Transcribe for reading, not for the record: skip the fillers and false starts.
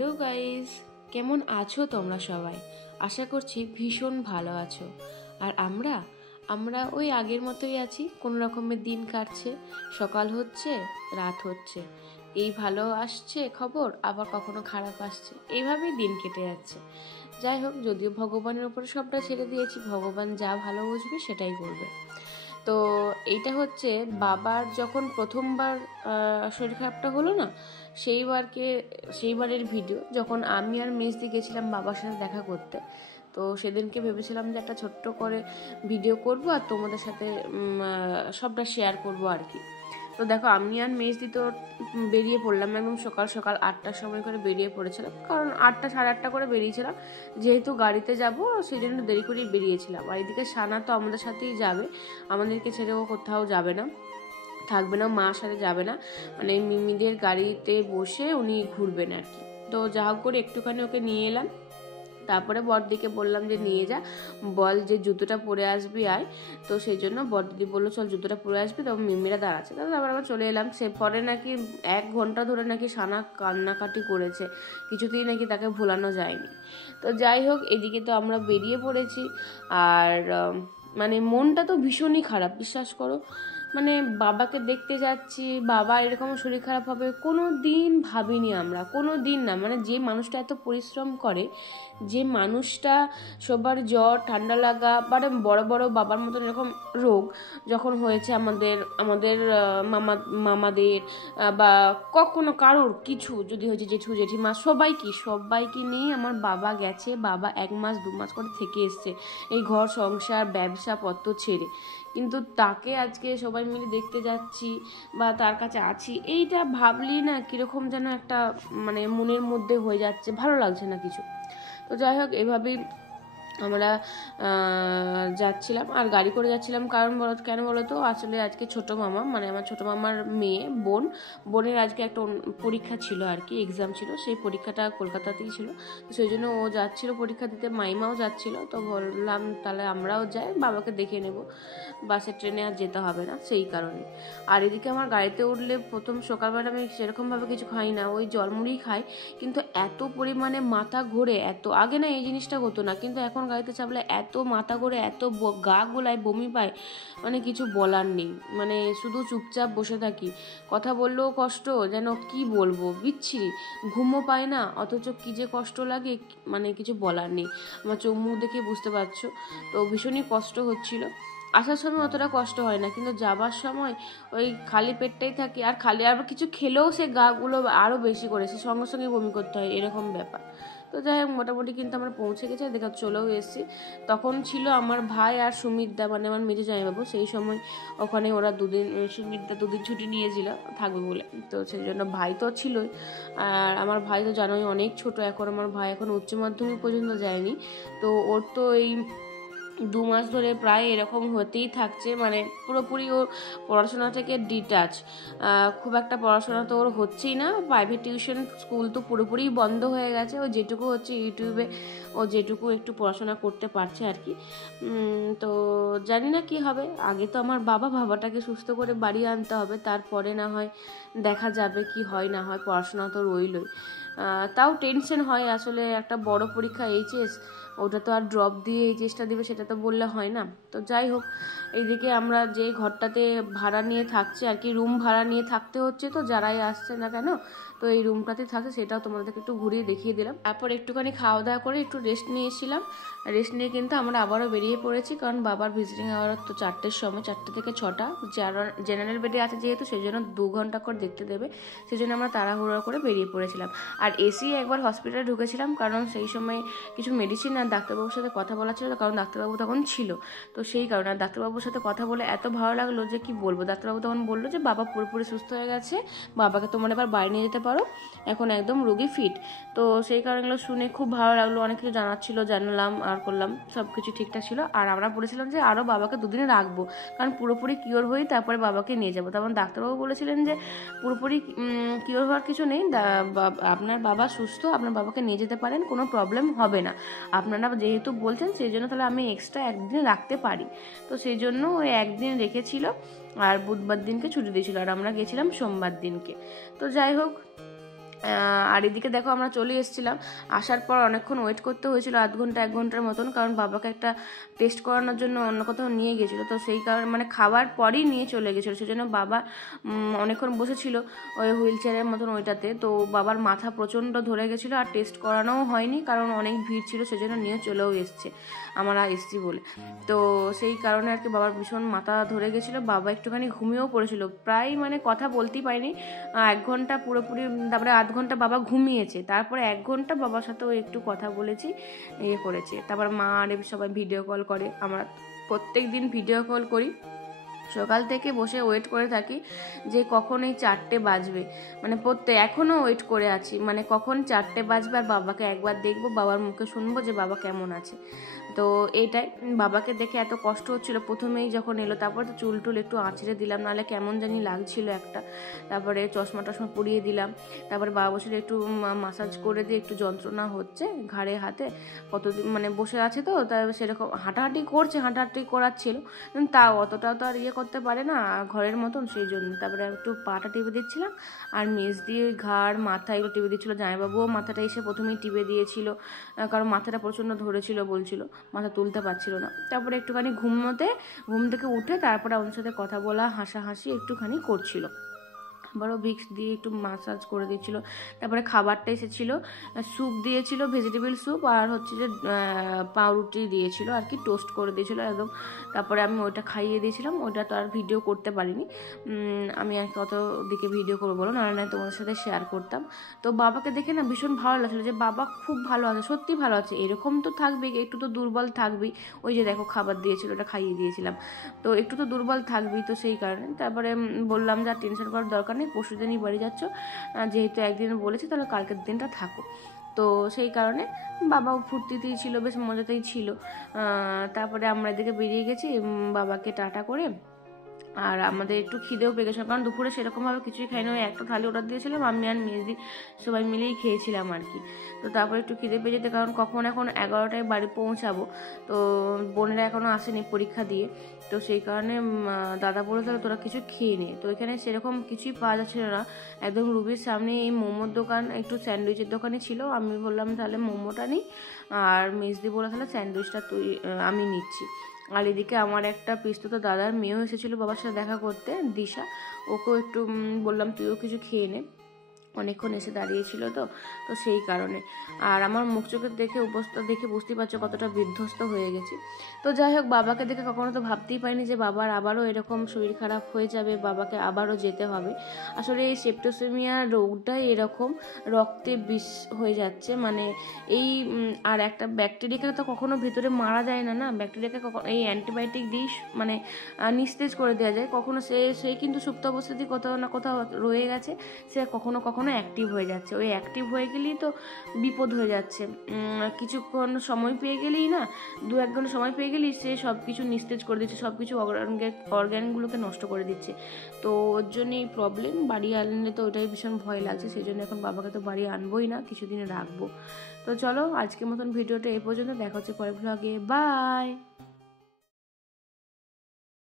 Hello guys, কেমন আছো তোমরা সবাই? আশা করছি ভীষণ ভালো আছো। আর আমরা ওই আগের মতোই আছি, কোনো রকমের দিন কাটছে। সকাল হচ্ছে, রাত হচ্ছে, এই ভালো আসছে খবর, আবার কখনো খারাপ আসছে, এইভাবেই দিন কেটে যাচ্ছে। যাই হোক, যদিও ভগবানের উপরে সবটা ছেড়ে দিয়েছি, ভগবান যা ভালো বুঝবে সেটাই করবে। তো এইটা হচ্ছে বাবার যখন প্রথমবার শরীর খারাপটা হলো না, সেইবারের ভিডিও, যখন আমি আর মেজদি গেছিলাম বাবার সাথে দেখা করতে। তো সেদিনকে ভেবেছিলাম যে একটা ছোট্ট করে ভিডিও করব আর তোমাদের সাথে সবটা শেয়ার করব আর কি। তো দেখো, আমি আর মেজদি তো বেরিয়ে পড়লাম একদম সকাল সকাল 8টার সময় করে বেরিয়ে পড়েছিলাম, কারণ 8টা সাড়ে 8টা করে বেরিয়েছিলাম, যেহেতু গাড়িতে যাব সেই জন্য দেরি করেই বেরিয়েছিলাম। আর এদিকে সানা তো আমাদের সাথেই যাবে, আমাদেরকে ছেড়েও কোথাও যাবে না, থাকবে না, মার সাথে যাবে না, মানে মিমিদের গাড়িতে বসে উনি ঘুরবেন আর কি। তো যা হোক করে একটুখানি ওকে নিয়ে এলাম, তারপরে বড়দিকে বললাম যে নিয়ে যা, বল যে জুতোটা পরে আসবি আয়। তো সেই জন্য বড়দি বললো চল জুতোটা পরে আসবি, তখন মিমিরা দাঁড়াচ্ছে। তারপর আবার চলে এলাম। সে পরে নাকি 1 ঘন্টা ধরে নাকি সানা কান্নাকাটি করেছে, কিছুতেই নাকি তাকে ভোলানো যায়নি। তো যাই হোক, এদিকে তো আমরা বেরিয়ে পড়েছি। আর মানে মনটা তো ভীষণই খারাপ, বিশ্বাস করো। মানে বাবাকে দেখতে যাচ্ছি, বাবা এরকম শরীর খারাপ হবে কোনো দিন ভাবিনি আমরা, কোনো দিন না। মানে যে মানুষটা এত পরিশ্রম করে, যে মানুষটা সবার জ্বর ঠান্ডা লাগা মানে বড় বড় বাবার মতন এরকম রোগ যখন হয়েছে আমাদের মামাদের বা কখনো কারোর কিছু যদি হয়েছে, জেঠু জেঠিমা সবাইকে নিয়ে আমার বাবা গেছে। বাবা 1 মাস 2 মাস করে থেকে এসছে এই ঘর সংসার ব্যবসা পত্র ছেড়ে, কিন্তু তাকে আজকে সবাই মিলে দেখতে যাচ্ছি বা তার কাছে আছি, এইটা ভাবলেই না কীরকম যেন একটা মানে মনের মধ্যে হয়ে যাচ্ছে, ভালো লাগছে না কিছু। তো যাই হোক, এভাবেই আমরা যাচ্ছিলাম। আর গাড়ি করে যাচ্ছিলাম কারণ কেন বলো তো, আসলে আজকে ছোটো মামা, মানে আমার ছোটো মামার মেয়ে বোনের আজকে একটা পরীক্ষা ছিল আর কি, এক্সাম ছিল। সেই পরীক্ষাটা কলকাতাতেই ছিল, তো সেই জন্য ও যাচ্ছিলো পরীক্ষা দিতে, মাইমাও যাচ্ছিল। তো বললাম তাহলে আমরাও যাই, বাবাকে দেখে নেব, বাসে ট্রেনে আর যেতে হবে না, সেই কারণে। আর এদিকে আমার গাড়িতে উঠলে প্রথম সকালবেলা আমি সেরকমভাবে কিছু খাই না, ওই জলমুড়ি খাই, কিন্তু এত পরিমাণে মাথা ঘোরে, এত আগে না এই জিনিসটা হতো না, কিন্তু এখন গাড়িতে চাপলে এত মাথা ঘোরে, এত গা গোলায়, বমি পায়, মানে কিছু বলার নেই। মানে শুধু চুপচাপ বসে থাকি, কথা বললেও কষ্ট, যেন কি বলবো, বিচ্ছিরি, ঘুমও পায় না, অথচ কি যে কষ্ট লাগে মানে কিছু বলার নেই। আমার চোখ মুখ দেখে বুঝতে পারছো। তো ভীষণই কষ্ট হচ্ছিল। আসার সময় অতটা কষ্ট হয় না, কিন্তু যাবার সময় ওই খালি পেটটাই থাকি, আর খালি আবার কিছু খেলেও সে গাগুলো আরও বেশি করে, সে সঙ্গে সঙ্গে বমি করতে হয়, এরকম ব্যাপার। তো যাই হোক, মোটামুটি কিন্তু আমরা পৌঁছে গেছি, দেখা চলেও এসেছি। তখন ছিল আমার ভাই আর সুমিতদা, মানে আমার মেজো জামাইবাবু, সেই সময় ওখানে ওরা 2 দিন, সুমিতদা 2 দিন ছুটি নিয়েছিল থাকবে বলে, তো সেই জন্য ভাই তো ছিলই। আর আমার ভাই তো জানোই অনেক ছোট এখন, আমার ভাই এখন উচ্চ মাধ্যমিক পর্যন্ত যায়নি। তো ওর তো এই 2 মাস ধরে প্রায় এরকম হতেই থাকছে, মানে পুরোপুরি ওর পড়াশোনা থেকে ডিটাচ, খুব একটা পড়াশোনা তো ওর হচ্ছেই না। প্রাইভেট টিউশন স্কুল তো পুরোপুরি বন্ধ হয়ে গেছে, ও যেটুকু হচ্ছে ইউটিউবে ও যেটুকু একটু পড়াশোনা করতে পারছে আর কি। তো জানি না কি হবে, আগে তো আমার বাবাটাকে সুস্থ করে বাড়ি আনতে হবে, তারপরে না হয় দেখা যাবে কি হয় না হয়, পড়াশোনা তো রইলই। তাও টেনশন হয় আসলে, একটা বড় পরীক্ষা এইচএস, ওটা তো আর ড্রপ দিয়ে এইচএসটা দিবে সেটা তো বললে হয় না। তো যাই হোক, এইদিকে আমরা যে ঘরটাতে ভাড়া নিয়ে থাকছি আর কি, রুম ভাড়া নিয়ে থাকতে হচ্ছে, তো যারাই আসছে না কেন, তো এই রুমটাতে থাকছে, সেটাও তোমাদেরকে একটু ঘুরিয়ে দেখিয়ে দিলাম। তারপর একটুখানি খাওয়া দাওয়া করে একটু রেস্ট নিয়েছিলাম। রেস্ট নিয়ে কিন্তু আমরা আবারও বেরিয়ে পড়েছি, কারণ বাবার ভিজিটিং আওয়ার তো 4টের সময়, 4টে থেকে 6টা, জেনারেল বেডে আছে যেহেতু, সেই জন্য 2 ঘন্টা করে দেখতে দেবে, সেই জন্য আমরা তাড়াহুড়ো করে বেরিয়ে পড়েছিলাম। আর এসি একবার হসপিটালে ঢুকেছিলাম, কারণ সেই সময় কিছু মেডিসিন আর ডাক্তারবাবুর সাথে কথা বলা ছিল, কারণ ডাক্তারবাবু তখন ছিল, তো সেই কারণে। আর ডাক্তারবাবুর সাথে কথা বলে এত ভালো লাগলো যে কি বলবো। ডাক্তারবাবু তখন বললো যে বাবা পুরোপুরি সুস্থ হয়ে গেছে, বাবাকে তোমার এবার বাড়ি নিয়ে যেতে পারো, এখন একদম রোগী ফিট। তো সেই কারণগুলো শুনে খুব ভালো লাগলো, অনেক কিছু জানলাম আর করলাম, সব কিছু ঠিকঠাক ছিল। আর আমরা বলেছিলাম যে আরও বাবাকে 2 দিন রাখবো, কারণ পুরোপুরি কিওর হয়ে তারপরে বাবাকে নিয়ে যাবো। তখন ডাক্তারবাবু বলেছিলেন যে পুরোপুরি কিওর হওয়ার কিছু নেই, আপনার বাবা সুস্থ, আপনার বাবাকে নিয়ে যেতে পারেন, কোনো প্রবলেম হবে না, আপনারা যেহেতু বলছেন সেই জন্য তাহলে আমি এক্সট্রা 1 দিন রাখতে পারি। তো সেই জন্য ওই 1 দিন রেখেছিল, আর বুধবার দিনকে ছুটি দিয়েছিল, আর আমরা গেছিলাম সোমবার দিনকে। তো যাই হোক, আর এদিকে দেখো আমরা চলে এসেছিলাম, আসার পর অনেকক্ষণ ওয়েট করতে হয়েছিল, আধ ঘন্টা 1 ঘন্টার মতন, কারণ বাবাকে একটা টেস্ট করানোর জন্য অন্য কোথাও নিয়ে গেছিলো। তো সেই কারণে মানে খাবার পরই নিয়ে চলে গেছিলো, সেই জন্য বাবা অনেকক্ষণ বসেছিল ওই হুইল চেয়ারের মতন ওইটাতে। তো বাবার মাথা প্রচণ্ড ধরে গেছিলো, আর টেস্ট করানোও হয়নি কারণ অনেক ভিড় ছিল, সেজন্য নিয়ে চলেও এসছে, আমরা এসছি বলে। তো সেই কারণে আর কি বাবার ভীষণ মাথা ধরে গেছিলো, বাবা একটুখানি ঘুমিয়েও পড়েছিল, প্রায় মানে কথা বলতেই পারিনি 1 ঘন্টা পুরোপুরি। তারপরে আধ ঘন্টা বাবা ঘুমিয়েছে, তারপরে 1 ঘন্টা বাবার সাথেও একটু কথা বলেছি, করেছে। তারপর মা আর সবাই ভিডিও কল করে, আমরা প্রত্যেক দিন ভিডিও কল করি, সকাল থেকে বসে ওয়েট করে থাকি যে কখন এই 4টে বাজবে, মানে এখনও ওয়েট করে আছি, মানে কখন 4টে বাজবে আর বাবাকে একবার দেখবো, বাবার মুখে শুনবো যে বাবা কেমন আছে। তো এইটাই, বাবাকে দেখে এত কষ্ট হচ্ছিল প্রথমেই যখন এলো, তারপর তো চুল টুল একটু আঁচড়ে দিলাম, নাহলে কেমন জানি লাগছিল একটা, তারপরে চশমা টশমা পরিয়ে দিলাম, তারপরে বাবা বসে একটু মাসাজ করে দিয়ে একটু যন্ত্রণা হচ্ছে ঘাড়ে হাতে, কতদিন মানে বসে আছে তো, তাই সেরকম হাঁটাহাঁটি করছে, হাঁটাহাঁটি করাচ্ছিল, তাও অতটাও তো আর করতে পারে না ঘরের মতন, সেই জন্য। তারপরে একটু পাটা টিপে দিচ্ছিলাম, আর মেজ দিয়ে ঘাড় মাথা এগুলো টিপে দিচ্ছিলো, জামাইবাবুও মাথাটা এসে প্রথমেই টিপে দিয়েছিল, কারণ মাথাটা প্রচণ্ড ধরেছিল, বলছিল মাথা তুলতে পারছিল না। তারপরে একটুখানি ঘুম থেকে উঠে তারপরে আমার সাথে কথা বলা হাসাহাসি একটুখানি করছিল, আবারও ভিক্স দিয়ে একটু মাসাজ করে দিচ্ছিল। তারপরে খাবারটা এসেছিলো, স্যুপ দিয়েছিল, ভেজিটেবল স্যুপ, আর হচ্ছে যে পাউরুটি দিয়েছিল আর কি, টোস্ট করে দিয়েছিল একদম। তারপরে আমি ওইটা খাইয়ে দিয়েছিলাম, ওইটা তো আর ভিডিও করতে পারিনি, আমি আর কত দিকে ভিডিও করবো বলো, না তোমাদের সাথে শেয়ার করতাম। তো বাবাকে দেখে না ভীষণ ভালো লাগছিলো যে বাবা খুব ভালো আছে, সত্যি ভালো আছে, এরকম তো থাকবেই, একটু তো দুর্বল থাকবেই, ওই যে দেখো খাবার দিয়েছিল, ওটা খাইয়ে দিয়েছিলাম, তো একটু তো দুর্বল থাকবেই, তো সেই কারণে। তারপরে বললাম যে টেনশন করার দরকার নেই, পরশু দিনই বাড়ি যাচ্ছ, যেহেতু একদিন বলেছে তাহলে কালকের দিনটা থাকো। তো সেই কারণে বাবাও ফুর্তিতেই ছিল, বেশ মজাতেই ছিল। তারপরে আমরা এদিকে বেরিয়ে গেছি বাবাকে টাটা করে, আর আমাদের একটু খিদেও পেয়ে গেছিলো, কারণ দুপুরে সেরকমভাবে কিছুই খাইনি, ওই একটা থালি অর্ডার দিয়েছিলাম, আমি আর মেজদি সবাই মিলেই খেয়েছিলাম আর কি। তো তারপরে একটু খিদে পেয়ে যেতে, কারণ কখন এখন 11টায় বাড়ি পৌঁছাবো, তো বোনেরা এখনও আসেনি পরীক্ষা দিয়ে, তো সেই কারণে দাদা বলে তাহলে তোরা কিছু খেয়ে নে। তো এখানে সেরকম কিছুই পাওয়া যাচ্ছিল না, একদম রুবির সামনে এই মোমোর দোকান, একটু স্যান্ডউইচের দোকানই ছিল, আমি বললাম তাহলে মোমোটা নিই, আর মেজদি বলে তাহলে স্যান্ডউইচটা আমি নিচ্ছি। আর এদিকে আমার একটা পিস্তত দাদার মেয়েও এসেছিলো বাবার সাথে দেখা করতে, দিশা, ওকেও একটু বললাম তুইও কিছু খেয়ে নে, অনেকক্ষণ এসে দাঁড়িয়েছিল তো, তো সেই কারণে। আর আমার মুখ চোখের দেখে উপস্থিত দেখে বুঝতেই পারছো কতটা বিধ্বস্ত হয়ে গেছি। তো যাই হোক, বাবাকে দেখে কখনো তো ভাবতেই পারিনি যে বাবার আবারও এরকম শরীর খারাপ হয়ে যাবে, বাবাকে আবারও যেতে হবে। আসলে এই সেপ্টোসেমিয়া রোগটাই এরকম, রক্তে বিষ হয়ে যাচ্ছে, মানে এই আর একটা ব্যাকটেরিয়াকে তো কখনো ভেতরে মারা যায় না, ব্যাকটেরিয়াকে কখনো এই অ্যান্টিবায়োটিক দিয়ে মানে নিস্তেজ করে দেওয়া যায়, কখনো সে কিন্তু সুপ্ত অবস্থাতেই কোথাও না কোথাও রয়ে গেছে, সে কখনো অ্যাক্টিভ হয়ে যাচ্ছে, ওই অ্যাক্টিভ হয়ে গেলেই তো বিপদ হয়ে যাচ্ছে, কিছুক্ষণ সময় পেয়ে গেলেই না, 2-1 ঘন্টা সময় পেয়ে গেলেই সে সব কিছু নিস্তেজ করে দিচ্ছে, সব কিছু অর্গ্যানগুলোকে নষ্ট করে দিচ্ছে। তো ওর জন্যই প্রবলেম, বাড়ি আনলে তো ওটাই ভীষণ ভয় লাগছে, সেই জন্য এখন বাবাকে তো বাড়ি আনবোই না, কিছুদিন রাখবো। তো চলো আজকের মতন ভিডিওটা এই পর্যন্ত, দেখা হচ্ছে পরের ব্লগে, বাই।